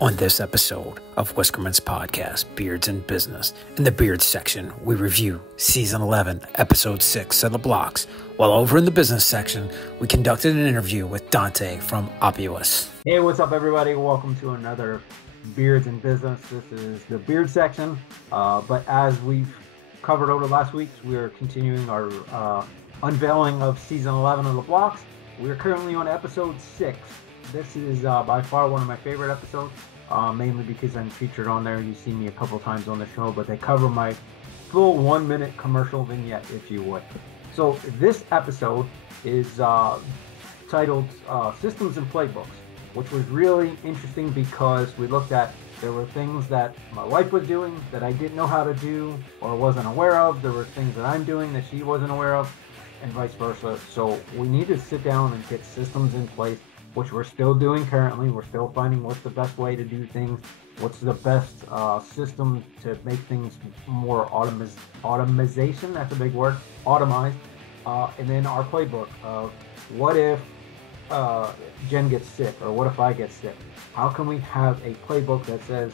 On this episode of Whiskermen's podcast, Beards in Business, in the Beards section, we review Season 11, Episode 6 of The Blocks, while over in the Business section, we conducted an interview with Dante from Opus. Hey, what's up, everybody? Welcome to another Beards in Business. This is the Beard section, but as we've covered over the last weeks, we're continuing our unveiling of Season 11 of The Blocks. We're currently on Episode 6. This is by far one of my favorite episodes, mainly because I'm featured on there. You've seen me a couple times on the show, but they cover my full 1-minute commercial vignette, if you would. So this episode is titled Systems and Playbooks, which was really interesting because we looked at there were things that my wife was doing that I didn't know how to do or wasn't aware of. There were things that I'm doing that she wasn't aware of, and vice versa. So we need to sit down and get systems in place, which we're still doing currently. We're still finding what's the best way to do things, what's the best system to make things more automation, that's a big word, automized, and then our playbook of what if Jen gets sick, or what if I get sick? How can we have a playbook that says,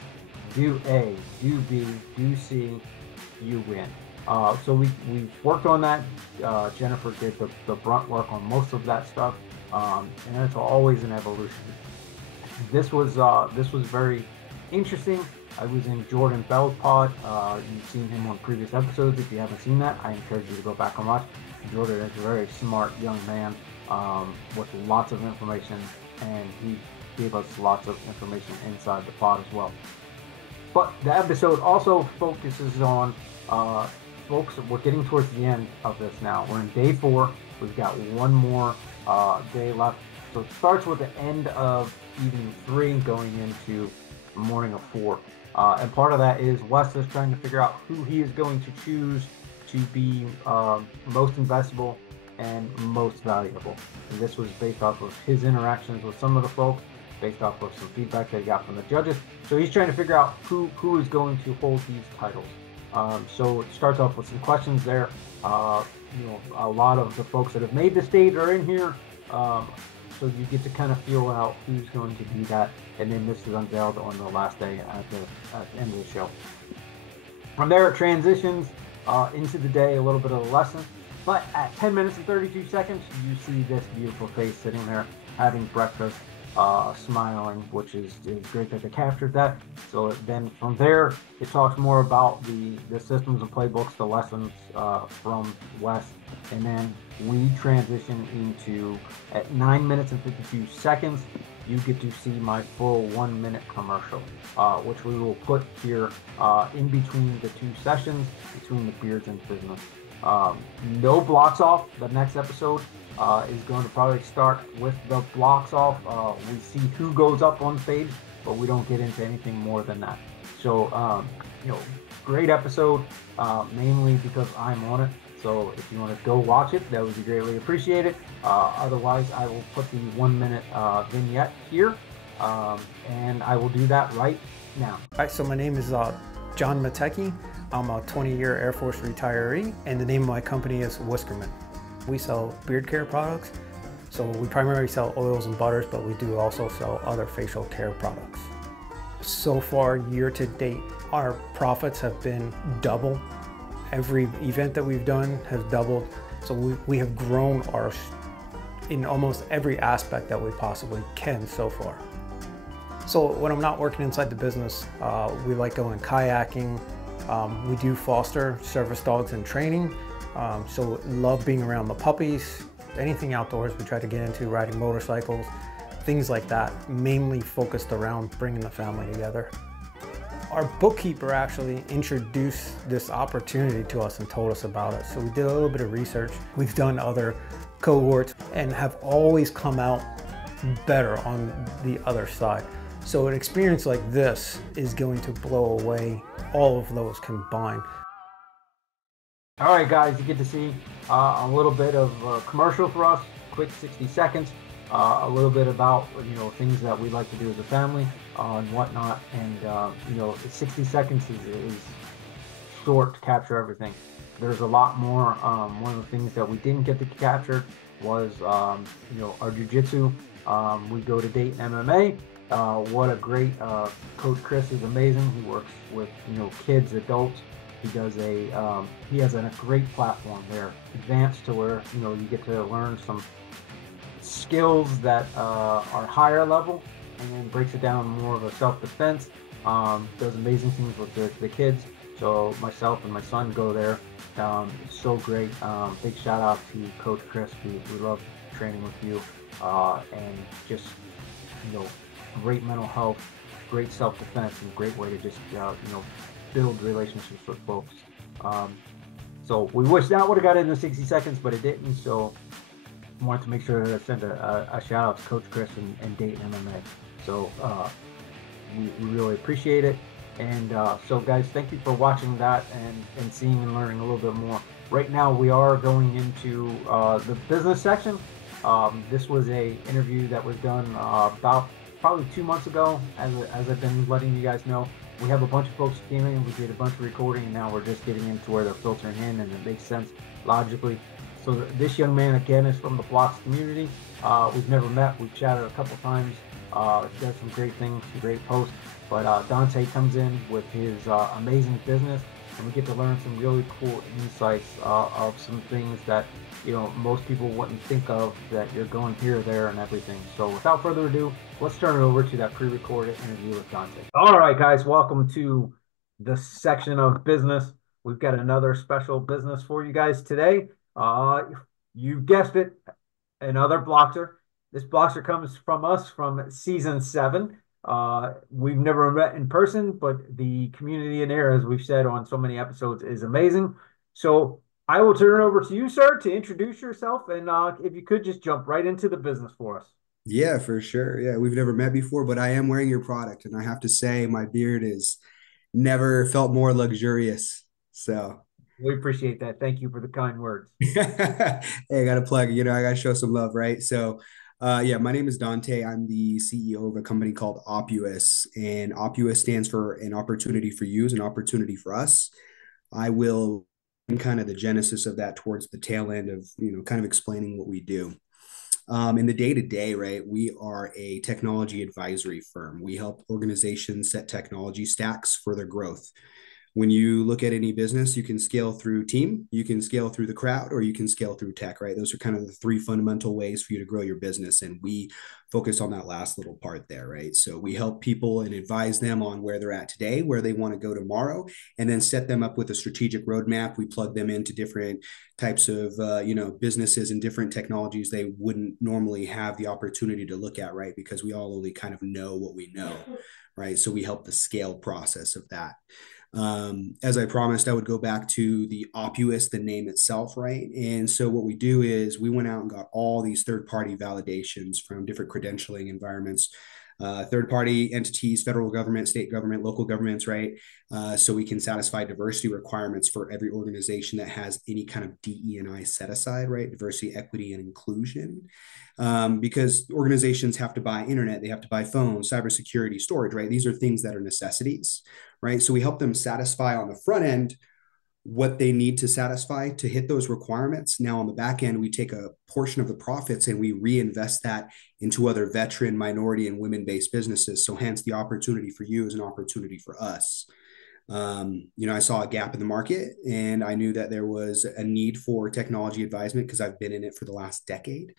do A, do B, do C, you win? So we worked on that. Jennifer did the brunt work on most of that stuff. And it's always an evolution. This was very interesting. I was in Jordan Bell's pod. You've seen him on previous episodes. If you haven't seen that, I encourage you to go back and watch. Jordan is a very smart young man with lots of information, and he gave us lots of information inside the pod as well. But the episode also focuses on, folks, we're getting towards the end of this now. We're in day 4. We've got one more day left. So it starts with the end of evening 3 going into the morning of 4. And part of that is Wes is trying to figure out who he is going to choose to be most investable and most valuable. And this was based off of his interactions with some of the folks, based off of some feedback that he got from the judges. So he's trying to figure out who is going to hold these titles. So it starts off with some questions there. A lot of the folks that have made the stage are in here, so you get to kind of feel out who's going to do that, and then this is unveiled on the last day at the end of the show. From there, it transitions into the day, a little bit of a lesson, but at 10 minutes and 32 seconds, you see this beautiful face sitting there having breakfast, smiling, which is great that they captured that. So then from there, it talks more about the systems and playbooks, the lessons from Wes, and then we transition into, at 9 minutes and 52 seconds, you get to see my full 1-minute commercial, which we will put here in between the 2 sessions, between the Beards and Business. No blocks off. The next episode is going to probably start with the blocks off. We see who goes up on stage, but we don't get into anything more than that. So, great episode, mainly because I'm on it. So if you want to go watch it, that would be greatly appreciated. Otherwise, I will put the 1-minute vignette here, and I will do that right now. All right, so my name is John Matecki. I'm a 20-year Air Force retiree, and the name of my company is Whiskermen. We sell beard care products, so we primarily sell oils and butters, but we do also sell other facial care products. So far, year to date, our profits have been double. Every event that we've done has doubled, so we have grown in almost every aspect that we possibly can so far. So when I'm not working inside the business, we like going kayaking. We do foster service dogs in training. So love being around the puppies, anything outdoors we try to get into, riding motorcycles, things like that, mainly focused around bringing the family together. Our bookkeeper actually introduced this opportunity to us and told us about it. So we did a little bit of research. We've done other cohorts and have always come out better on the other side. So an experience like this is going to blow away all of those combined. All right, guys, you get to see a little bit of a commercial for us, quick 60 seconds, a little bit about, things that we like to do as a family and whatnot. And, 60 seconds is short to capture everything. There's a lot more. One of the things that we didn't get to capture was, our jiu-jitsu We go to Dayton MMA. What a great Coach Chris is amazing. He works with kids, adults. He has a great platform there, advanced to where you get to learn some skills that are higher level, and then breaks it down more of a self-defense. Does amazing things with the kids. So myself and my son go there. It's so great. Big shout out to Coach Chris. We love training with you, and just great mental health, great self-defense, and great way to just build relationships with folks. So we wish that would have got into 60 seconds, but it didn't. So wanted to make sure to send a shout out to Coach Chris and Dayton MMA. So we really appreciate it. And so guys, thank you for watching that and seeing and learning a little bit more. Right now we are going into the business section. This was a interview that was done about probably 2 months ago, as I've been letting you guys know. We have a bunch of folks who came in, we did a bunch of recording, and now we're just getting into where they're filtering in, and it makes sense logically. So this young man, again, is from the Blocks community. We've never met. We've chatted a couple times. Does some great things, some great posts. But Dante comes in with his amazing business, and we get to learn some really cool insights of some things that most people wouldn't think of, that you're going here, there, and everything. So without further ado, let's turn it over to that pre-recorded interview with Dante. All right, guys, welcome to the section of business. We've got another special business for you guys today. You guessed it, another Blockster. This Blockster comes from us from season 7. We've never met in person, but the community in there, as we've said on so many episodes, is amazing. So I will turn it over to you, sir, to introduce yourself, and if you could just jump right into the business for us. Yeah, for sure. Yeah, we've never met before, but I am wearing your product, and I have to say my beard is never felt more luxurious. So We appreciate that. Thank you for the kind words. hey, I got to plug, I got to show some love, right? So yeah, my name is Dante. I'm the CEO of a company called Opus, and Opus stands for an opportunity for you, is an opportunity for us. I will kind of the genesis of that towards the tail end of, kind of explaining what we do. In the day to day, right, we are a technology advisory firm. We help organizations set technology stacks for their growth. When you look at any business, you can scale through team, you can scale through the crowd, or you can scale through tech, right? Those are kind of the 3 fundamental ways for you to grow your business. And we focus on that last little part there, right? So we help people and advise them on where they're at today, where they want to go tomorrow, and then set them up with a strategic roadmap. We plug them into different types of, businesses and different technologies they wouldn't normally have the opportunity to look at, right? Because we all only kind of know what we know, right? So we help the scale process of that. As I promised, I would go back to the Opus, the name itself, right? And so what we do is we went out and got all these third-party validations from different credentialing environments, third-party entities, federal government, state government, local governments, right? So we can satisfy diversity requirements for every organization that has any kind of DE&I set aside, right? Diversity, equity, and inclusion. Because organizations have to buy internet, they have to buy phones, cybersecurity, storage, right? These are things that are necessities, right? So we help them satisfy on the front end what they need to satisfy to hit those requirements. Now on the back end, we take a portion of the profits and we reinvest that into other veteran, minority, and women-based businesses. So hence the opportunity for you is an opportunity for us. I saw a gap in the market, and I knew that there was a need for technology advisement because I've been in it for the last decade,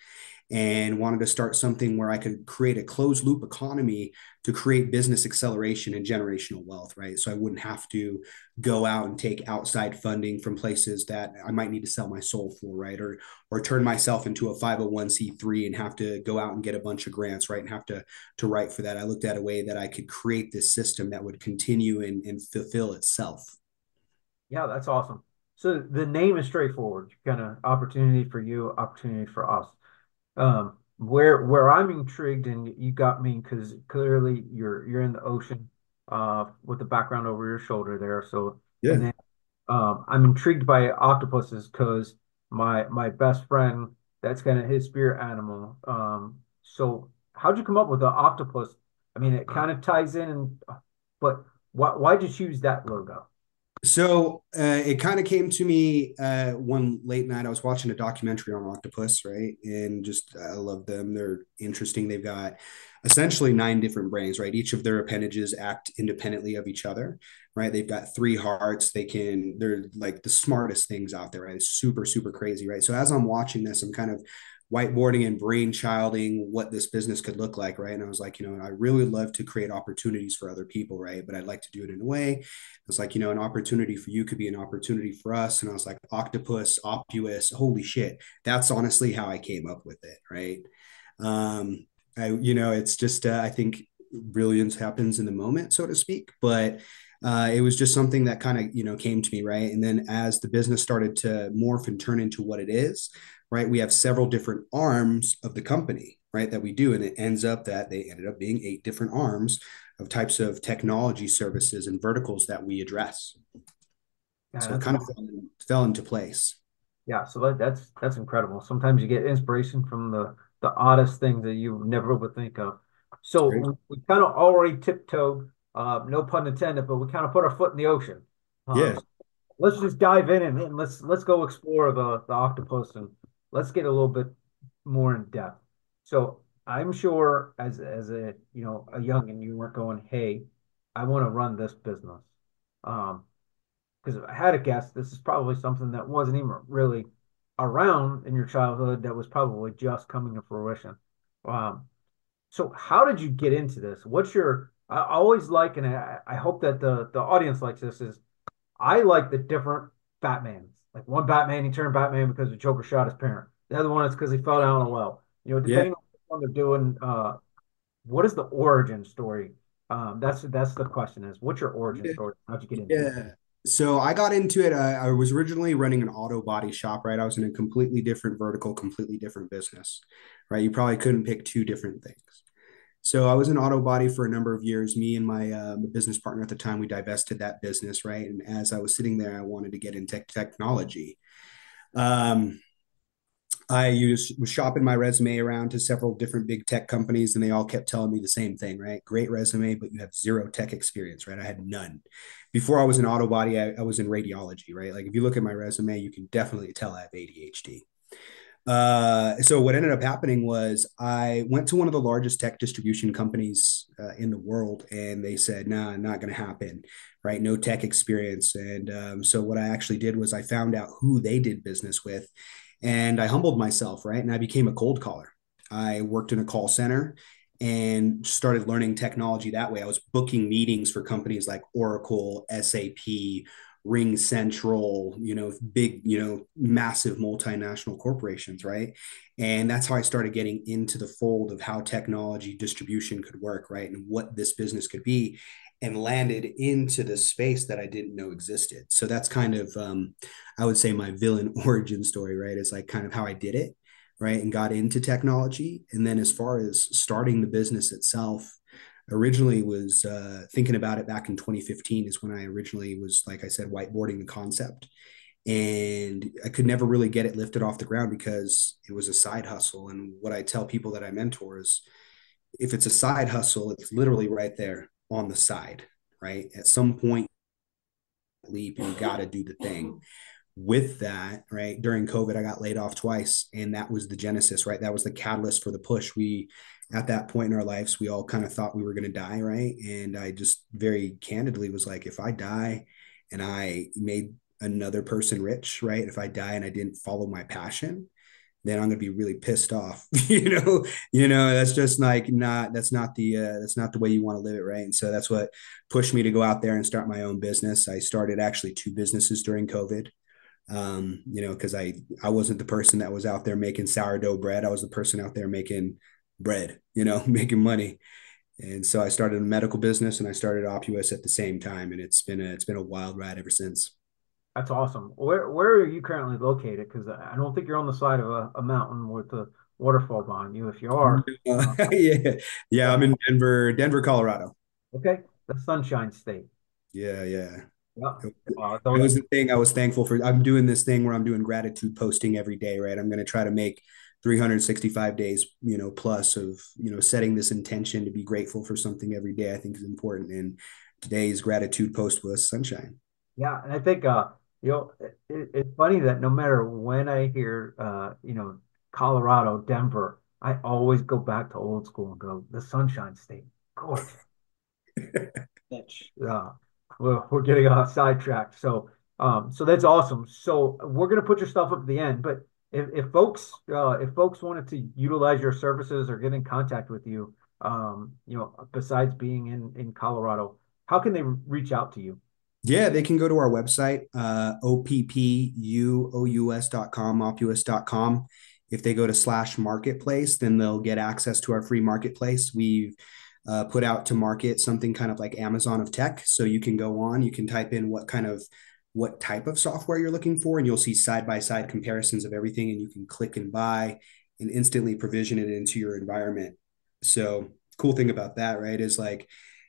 and wanted to start something where I could create a closed loop economy to create business acceleration and generational wealth, right? So I wouldn't have to go out and take outside funding from places that I might need to sell my soul for, right? Or turn myself into a 501c3 and have to go out and get a bunch of grants, right? And have to write for that. I looked at a way that I could create this system that would continue and fulfill itself. Yeah, that's awesome. So the name is straightforward. Kind of opportunity for you, opportunity for us. Where I'm intrigued, and you got me because clearly you're in the ocean, with the background over your shoulder there. So, Yeah. and then I'm intrigued by octopuses because my best friend, that's kind of his spirit animal. So how'd you come up with the octopus? I mean, it kind of ties in, but why'd you choose that logo? So it kind of came to me one late night. I was watching a documentary on octopus, right? And just I love them. They're interesting. They've got essentially nine different brains, right? Each of their appendages act independently of each other, right? They've got three hearts. They're like the smartest things out there, right? It's super, super crazy, right? So as I'm watching this, I'm kind of whiteboarding and brainchilding what this business could look like, right? And I was like, I really love to create opportunities for other people, right? But I'd like to do it in a way. It's like, an opportunity for you could be an opportunity for us. And I was like, octopus, opus, holy shit. That's honestly how I came up with it, right? It's just, I think brilliance happens in the moment, so to speak. But it was just something that kind of, came to me, right? And then as the business started to morph and turn into what it is, right? We have several different arms of the company, right? That we do. And it ends up that they ended up being 8 different arms of types of technology services and verticals that we address. Yeah, So it that's kind of awesome. fell into place. Yeah, so that's incredible. Sometimes you get inspiration from the oddest things that you never would think of. It's So great. we kind of already tiptoed, no pun intended, but we kind of put our foot in the ocean. Yeah. So let's just dive in and let's go explore the octopus and let's get a little bit more in depth. So I'm sure as a a youngin, you weren't going, hey, I want to run this business. Um, because I had a guess, this is probably something that wasn't even really around in your childhood that was probably just coming to fruition. Um, so how did you get into this? What's your I always like, and I hope that the audience likes this, is I like the different Batmans. Like one Batman, he turned Batman because the Joker shot his parent. The other one is because he fell down a well. Yeah. Depending on which one they're doing, what is the origin story? That's the question is, what's your origin Yeah. story? How'd you get into it? Yeah. So I got into it. I was originally running an auto body shop, right? I was in a completely different vertical, completely different business, right? You probably couldn't pick two different things. So I was in auto body for a number of years. Me and my business partner at the time, we divested that business, right? And as I was sitting there, I wanted to get into technology. Um, was shopping my resume around to several different big tech companies, and they all kept telling me the same thing, right? Great resume, but you have zero tech experience, right? I had none. Before I was in auto body, I was in radiology, right? Like if you look at my resume, you can definitely tell I have ADHD. So what ended up happening was I went to one of the largest tech distribution companies in the world, and they said, "Nah, not going to happen." Right? No tech experience. And so what I actually did was I found out who they did business with, and I humbled myself, right? And I became a cold caller. I worked in a call center and started learning technology that way. I was booking meetings for companies like Oracle, SAP, Ring Central, big, massive multinational corporations, right? And that's how I started getting into the fold of how technology distribution could work, right? And what this business could be, and landed into the space that I didn't know existed. So that's kind of, I would say, my villain origin story, right? Is like kind of how I did it, right? And got into technology. And then as far as starting the business itself, originally was thinking about it back in 2015 is when I originally was, like I said, whiteboarding the concept. And I could never really get it lifted off the ground because it was a side hustle. And what I tell people that I mentor is if it's a side hustle, it's literally right there on the side, right? At some point, leap, you got to do the thing. With that, right, during COVID, I got laid off twice. And that was the genesis, right? That was the catalyst for the push. At that point in our lives, we all kind of thought we were going to die, right? And I just very candidly was like, if I die and I made another person rich, right? If I die and I didn't follow my passion, then I'm gonna be really pissed off. That's just like not that's not the way you want to live it, right? And so that's what pushed me to go out there and start my own business. I started actually 2 businesses during COVID. Because I wasn't the person that was out there making sourdough bread. I was the person out there making bread, making money. And so I started a medical business and I started Opus at the same time, and it's been a wild ride ever since. That's awesome. Where are you currently located? Because I don't think you're on the side of a mountain with a waterfall behind you. If you are, Yeah, yeah, uh, I'm in Denver, Colorado. okay, the Sunshine State. Yeah, yeah. Yeah. That Those was the thing I was thankful for. I'm doing this thing where I'm doing gratitude posting every day, right? I'm going to try to make 365 days, plus of, setting this intention to be grateful for something every day. I think is important. And today's gratitude post was sunshine. Yeah, and I think it's funny that no matter when I hear Colorado, Denver, I always go back to old school and go the Sunshine State, gorgeous. We're getting sidetracked. So that's awesome. So we're gonna put your stuff up at the end, but if folks wanted to utilize your services or get in contact with you, besides being in Colorado, how can they reach out to you? Yeah, they can go to our website, oppuous.com, opus.com. If they go to slash marketplace, then they'll get access to our free marketplace. We've put out to market something kind of like Amazon of tech. So you can go on, you can type in what type of software you're looking for, and you'll see side by side comparisons of everything, and you can click and buy and instantly provision it into your environment. So cool thing about that, right, is like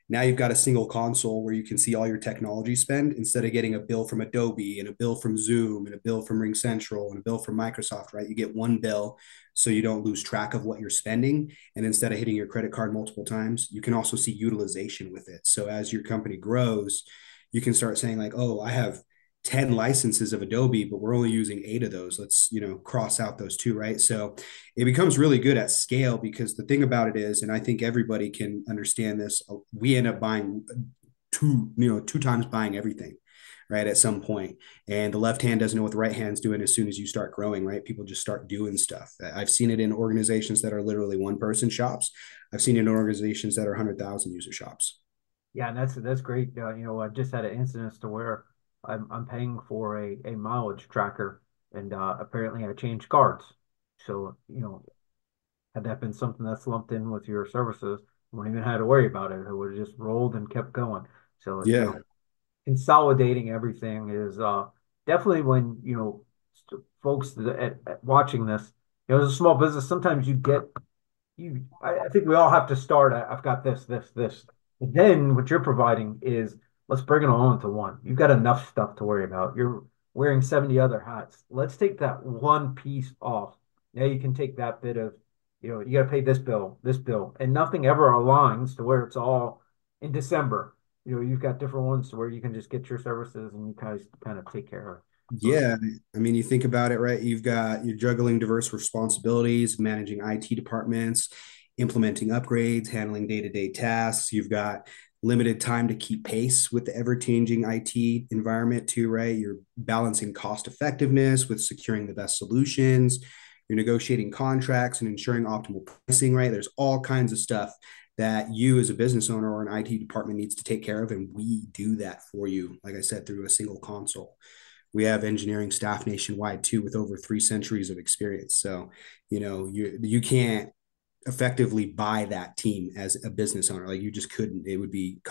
now you've got a single console where you can see all your technology spend instead of getting a bill from Adobe and a bill from Zoom and a bill from Ring Central and a bill from Microsoft, right? You get one bill so you don't lose track of what you're spending. And instead of hitting your credit card multiple times, you can also see utilization with it. So as your company grows, you can start saying like, oh, I have 10 licenses of Adobe, but we're only using 8 of those. Let's, cross out those 2, right? So it becomes really good at scale because the thing about it is, and I think everybody can understand this, we end up buying 2 times buying everything, right? At some point. And the left hand doesn't know what the right hand's doing as soon as you start growing, right? People just start doing stuff. I've seen it in organizations that are literally one person shops. I've seen it in organizations that are 100,000 user shops. Yeah, and that's great. I just had an instance to where I'm paying for a mileage tracker, and apparently I changed cards. So, had that been something that's lumped in with your services, you wouldn't even had to worry about it. It would have just rolled and kept going. So, Yeah. consolidating everything is definitely when, folks that, at watching this, as a small business, sometimes I think we all have to start at, I've got this. But then what you're providing is let's bring it all into one. You've got enough stuff to worry about. You're wearing 70 other hats. Let's take that one piece off. Now you can take that bit of, you got to pay this bill, and nothing ever aligns to where it's all in December. You've got different ones to where you can just get your services and you guys kind of take care of it. So Yeah, I mean, you think about it, right? You're juggling diverse responsibilities, managing IT departments, implementing upgrades, handling day-to-day tasks. You've got limited time to keep pace with the ever-changing IT environment too, right? You're balancing cost effectiveness with securing the best solutions. You're negotiating contracts and ensuring optimal pricing, right? There's all kinds of stuff that you as a business owner or an IT department needs to take care of, and we do that for you, like I said, through a single console. We have engineering staff nationwide too with over 3 centuries of experience. So you can't effectively buy that team as a business owner. Like you just couldn't. It would be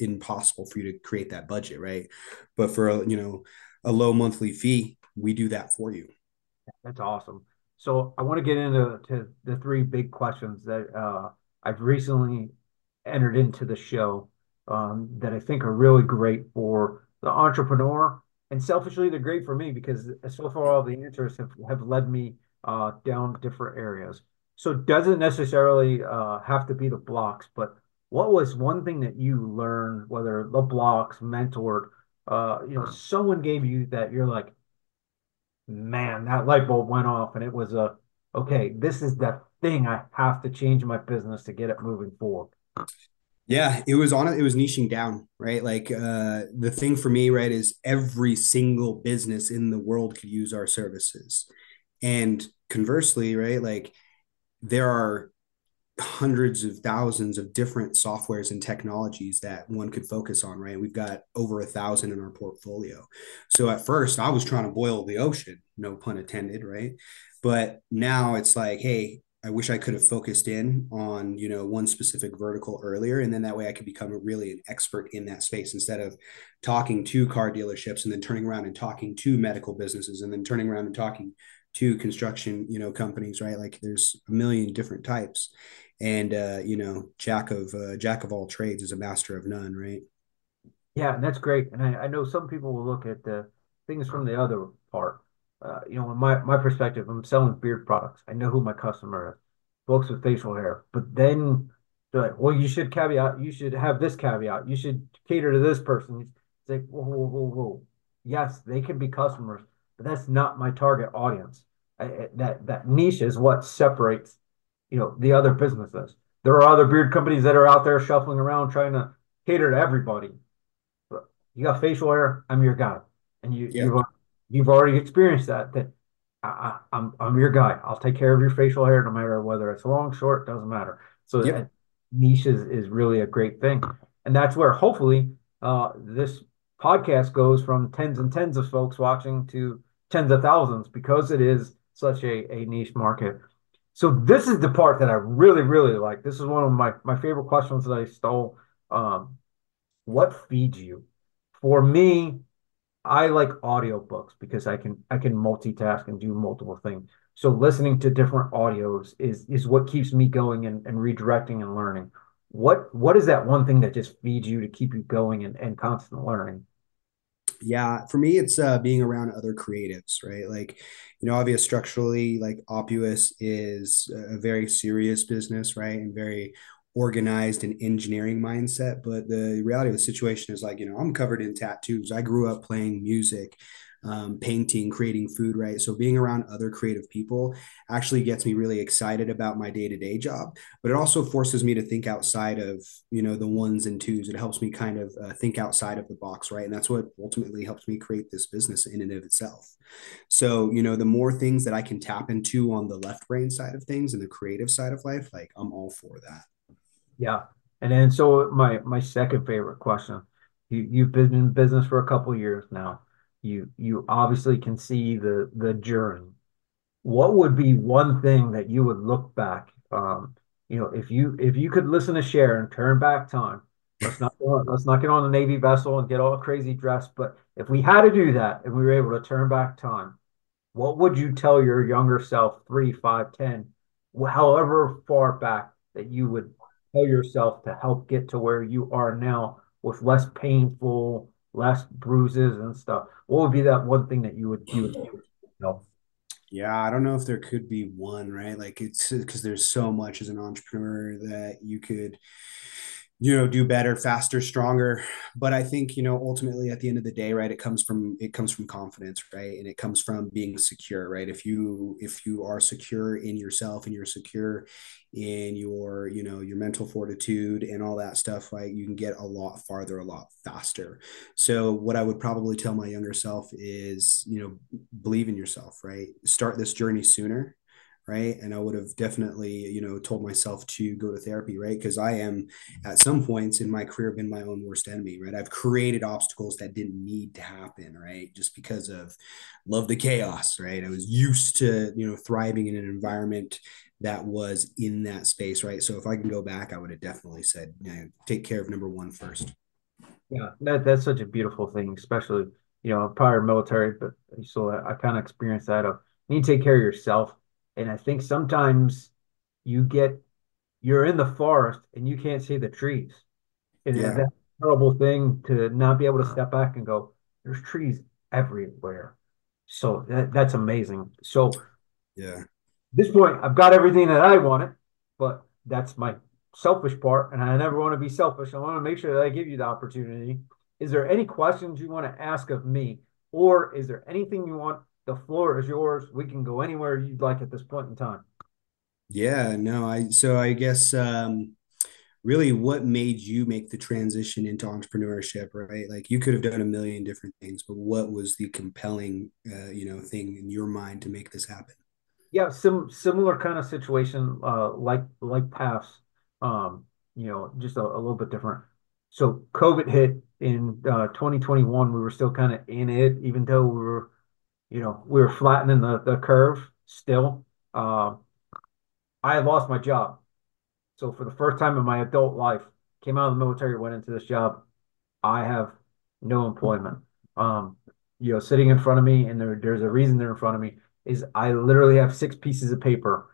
impossible for you to create that budget, right? But for a low monthly fee, we do that for you. that's awesome. So I want to get into the three big questions that I've recently entered into the show, that I think are really great for the entrepreneur. And selfishly, they're great for me because so far all the answers have led me down different areas. So it doesn't necessarily have to be the blocks, but what was one thing that you learned, whether the blocks, mentored, someone gave you that you're like, man, that light bulb went off and it was okay, this is the thing I have to change my business to get it moving forward. Yeah, it was niching down, right? Like the thing for me, right, is every single business in the world could use our services. And conversely, right, like there are hundreds of thousands of different softwares and technologies that one could focus on, right? We've got over 1,000 in our portfolio. So at first I was trying to boil the ocean, no pun intended, right? But now it's like, hey, I wish I could have focused in on, one specific vertical earlier. And then that way I could become really an expert in that space instead of talking to car dealerships and then turning around and talking to medical businesses and then turning around and talking to construction, companies, right? Like there's a million different types. And jack of all trades is a master of none, right? Yeah, and that's great. And I know some people will look at the things from the other part. In my perspective, I'm selling beard products. I know who my customer is, folks with facial hair. But then they're like, well, you should have this caveat. You should cater to this person. It's like, whoa, whoa, whoa, whoa. Yes, they can be customers, but that's not my target audience. That niche is what separates, the other businesses. There are other beard companies that are out there shuffling around trying to cater to everybody. But you got facial hair, I'm your guy, and Yep. you've already experienced that. I'm your guy. I'll take care of your facial hair no matter whether it's long, short, doesn't matter. So Yep. niche is really a great thing, and that's where hopefully this podcast goes from tens and tens of folks watching to tens of thousands because it is such a niche market. So this is the part that I really, really like. This is one of my favorite questions that I stole. Um, what feeds you? For me, I like audiobooks because I can multitask and do multiple things. So listening to different audios is what keeps me going and redirecting and learning. What is that one thing that just feeds you to keep you going and constant learning? Yeah, for me, it's being around other creatives, right? Like, obviously structurally, like Opus is a very serious business, right? And very organized and engineering mindset. But the reality of the situation is like, I'm covered in tattoos. I grew up playing music, painting, creating food, right? So being around other creative people actually gets me really excited about my day-to-day job, but it also forces me to think outside of, the ones and twos. It helps me kind of think outside of the box, right? And that's what ultimately helps me create this business in and of itself. So, the more things that I can tap into on the left brain side of things and the creative side of life, like I'm all for that. Yeah. And then so my second favorite question. You've been in business for a couple of years now. You obviously can see the journey. What would be one thing that you would look back, if you could listen to Cher and turn back time, let's not get on the Navy vessel and get all crazy dressed, but if we had to do that and we were able to turn back time, what would you tell your younger self, 3, 5, 10, however far back that you would tell yourself to help get to where you are now with less painful, less bruises and stuff? What would be that one thing that you would help? Yeah, I don't know if there could be one, right? Like it's because there's so much as an entrepreneur that you could, do better, faster, stronger. But I think, ultimately at the end of the day, right, it comes from confidence, right? And it comes from being secure, right? If you are secure in yourself and you're secure in your mental fortitude and all that stuff, right, you can get a lot farther, a lot faster. So what I would probably tell my younger self is, believe in yourself, right? Start this journey sooner, right? And I would have definitely, told myself to go to therapy, right? Because I am at some points in my career been my own worst enemy, right? I've created obstacles that didn't need to happen, right? Just because of love the chaos, right? I was used to, thriving in an environment that was in that space, right? So if I can go back, I would have definitely said, take care of number one first. Yeah, that's such a beautiful thing, especially, prior military, but so I kind of experienced that of you need to take care of yourself. And I think sometimes you get you're in the forest and you can't see the trees. And Yeah. that's a terrible thing to not be able to step back and go, there's trees everywhere. So that's amazing. So Yeah. this point, I've got everything that I wanted, but that's my selfish part, and I never want to be selfish. I want to make sure that I give you the opportunity. Is there any questions you want to ask of me, or is there anything you want? The floor is yours. We can go anywhere you'd like at this point in time. Yeah. No, I guess, really what made you make the transition into entrepreneurship, right? Like you could have done a million different things, but what was the compelling thing in your mind to make this happen? Yeah, similar kind of situation, like paths, just a little bit different. So COVID hit in 2021. We were still kind of in it, even though we were flattening the curve still. Uh, I had lost my job. So for the first time in my adult life, came out of the military, went into this job. I have no employment. Um, sitting in front of me, and there's a reason they're in front of me, is I literally have 6 pieces of paper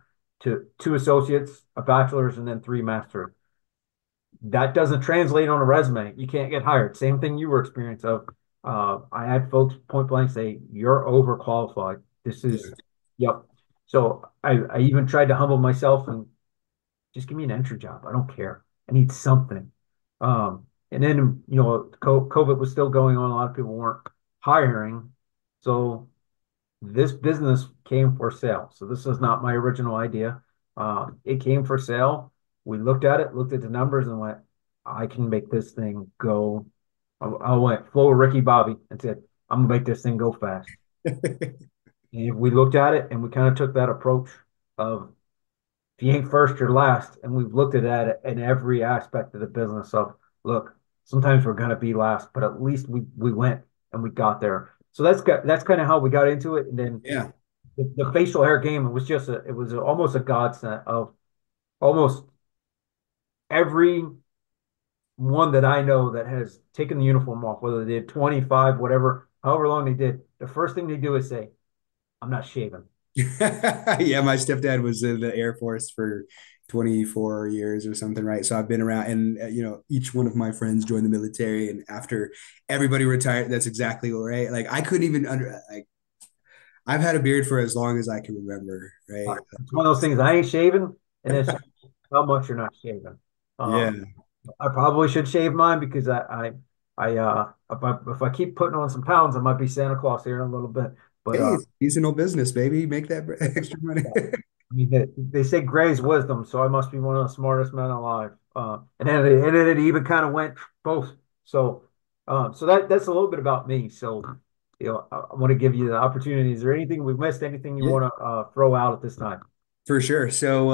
to 2 associates, a bachelor's, and then 3 masters. That doesn't translate on a resume. You can't get hired. Same thing you were experienced of. I had folks point blank say, "You're overqualified. This Yeah. is, yep." So I even tried to humble myself and just give me an entry job. I don't care. I need something. And then, you know, COVID was still going on. A lot of people weren't hiring. So this business came for sale. So this is not my original idea. It came for sale. We looked at it, looked at the numbers, and went, I can make this thing go. I went full Ricky Bobby and said, I'm gonna make this thing go fast. And we looked at it and we kind of took that approach of if you ain't first, you're last. And we've looked at it in every aspect of the business of look, sometimes we're gonna be last, but at least we went and we got there. So that's kind of how we got into it. And then Yeah. the facial hair game, it was almost a godsend of almost every one that I know that has taken the uniform off, whether they did 25, whatever, however long they did, the first thing they do is say, I'm not shaving. Yeah, my stepdad was in the Air Force for 24 years or something, right? So I've been around, and each one of my friends joined the military, and after everybody retired, that's exactly right. Like I couldn't even like I've had a beard for as long as I can remember, right? It's one of those things I ain't shaving, and it's how much you're not shaving. Yeah. I probably should shave mine because if I keep putting on some pounds, I might be Santa Claus here in a little bit. But Hey, it's seasonal business, baby. Make that extra money. I mean, they say gray's wisdom, so I must be one of the smartest men alive. And then it even kind of went both. So, so that's a little bit about me. So, I want to give you the opportunity. Is there anything we've missed? Anything you Yeah. want to throw out at this time? For sure. So,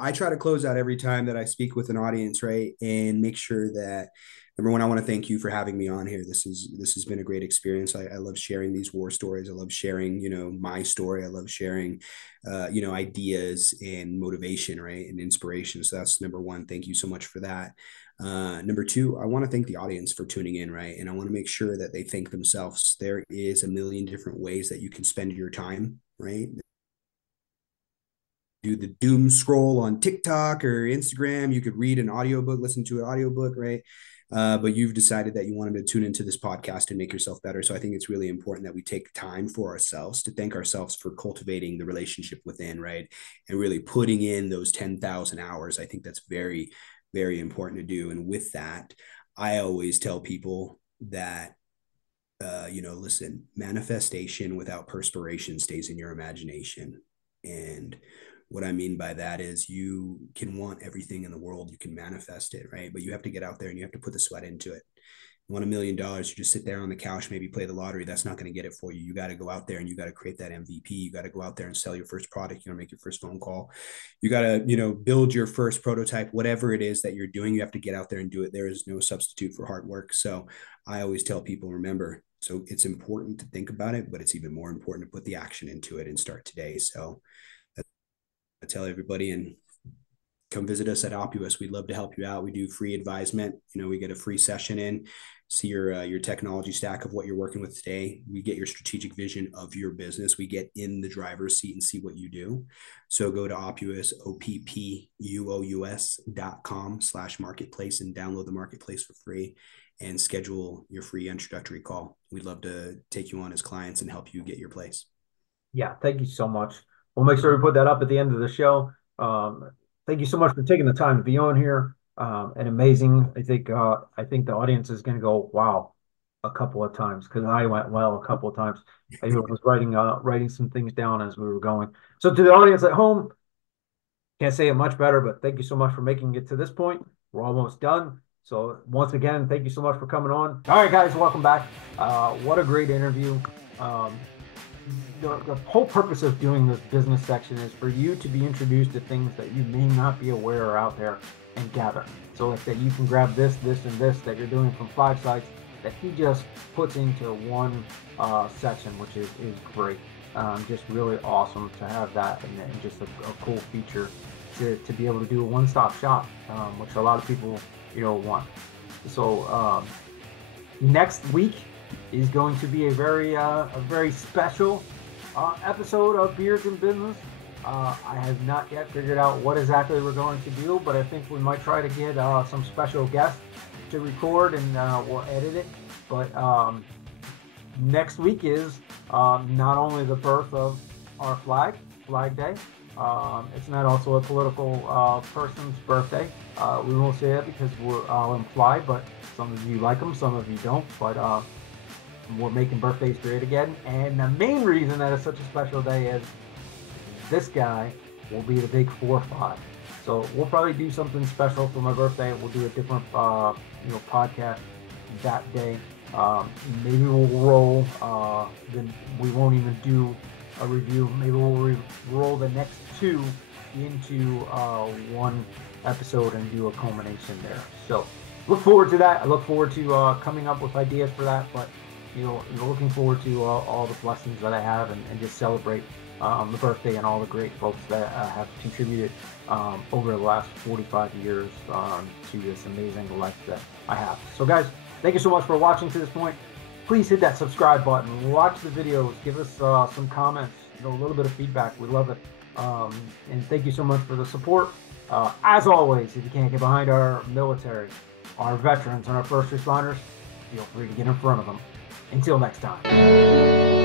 I try to close out every time that I speak with an audience, right, and make sure that number one, I want to thank you for having me on here. This has been a great experience. I love sharing these war stories. I love sharing, my story. I love sharing, ideas and motivation, right, and inspiration. So that's number one. Thank you so much for that. Number two, I want to thank the audience for tuning in, right, and I want to make sure that they thank themselves. There is a million different ways that you can spend your time, right? Do the doom scroll on TikTok or Instagram. You could read an audiobook, listen to an audiobook, right? But you've decided that you wanted to tune into this podcast and make yourself better. So I think it's really important that we take time for ourselves to thank ourselves for cultivating the relationship within, right? And really putting in those 10,000 hours. I think that's very, very important to do. And with that, I always tell people that, listen, manifestation without perspiration stays in your imagination. And what I mean by that is you can want everything in the world, you can manifest it, right? But you have to get out there and you have to put the sweat into it. You want $1 million, you just sit there on the couch, maybe play the lottery. That's not going to get it for you. You got to go out there and you got to create that MVP. You got to go out there and sell your first product. You got to make your first phone call. You got to, build your first prototype, whatever it is that you're doing, you have to get out there and do it. There is no substitute for hard work. So I always tell people, remember, so it's important to think about it, but it's even more important to put the action into it and start today. So I tell everybody, and come visit us at Opus. We'd love to help you out. We do free advisement. We get a free session in, see your technology stack of what you're working with today. We get your strategic vision of your business. We get in the driver's seat and see what you do. So go to Opus, OPPUOUS.com/marketplace and download the marketplace for free and schedule your free introductory call. We'd love to take you on as clients and help you get your place. Yeah, thank you so much. We'll make sure we put that up at the end of the show. Thank you so much for taking the time to be on here. And amazing. I think the audience is going to go, wow, a couple of times, because I went well a couple of times. I was writing some things down as we were going. So to the audience at home, can't say it much better, but thank you so much for making it to this point. We're almost done. So once again, thank you so much for coming on. All right, guys, welcome back. What a great interview. The whole purpose of doing this business section is for you to be introduced to things that you may not be aware are out there and gather. So like that you can grab this, and this that you're doing from 5 sites that he just puts into one section, which is great. Just really awesome to have that, and just a cool feature to be able to do a one-stop shop, which a lot of people want. So next week is going to be a very special episode of Beards in Business. I have not yet figured out what exactly we're going to do, but I think we might try to get some special guests to record, and we'll edit it. But next week is not only the birth of our Flag Day. It's not also a political person's birthday. We won't say that because I'll imply, but Some of you like them, some of you don't, but we're making birthdays great again. And the main reason that it's such a special day is this guy will be the big 4-5. So we'll probably do something special for my birthday. We'll do a different, podcast that day. Maybe we'll roll. Then we won't even do a review. Maybe we'll roll the next two into one episode and do a culmination there. So look forward to that. I look forward to coming up with ideas for that. But looking forward to all the blessings that I have and just celebrate the birthday and all the great folks that have contributed over the last 45 years to this amazing life that I have. So guys, thank you so much for watching to this point. Please hit that subscribe button, watch the videos, give us some comments, a little bit of feedback. We love it. And thank you so much for the support. As always, if you can't get behind our military, our veterans, and our first responders, feel free to get in front of them. Until next time.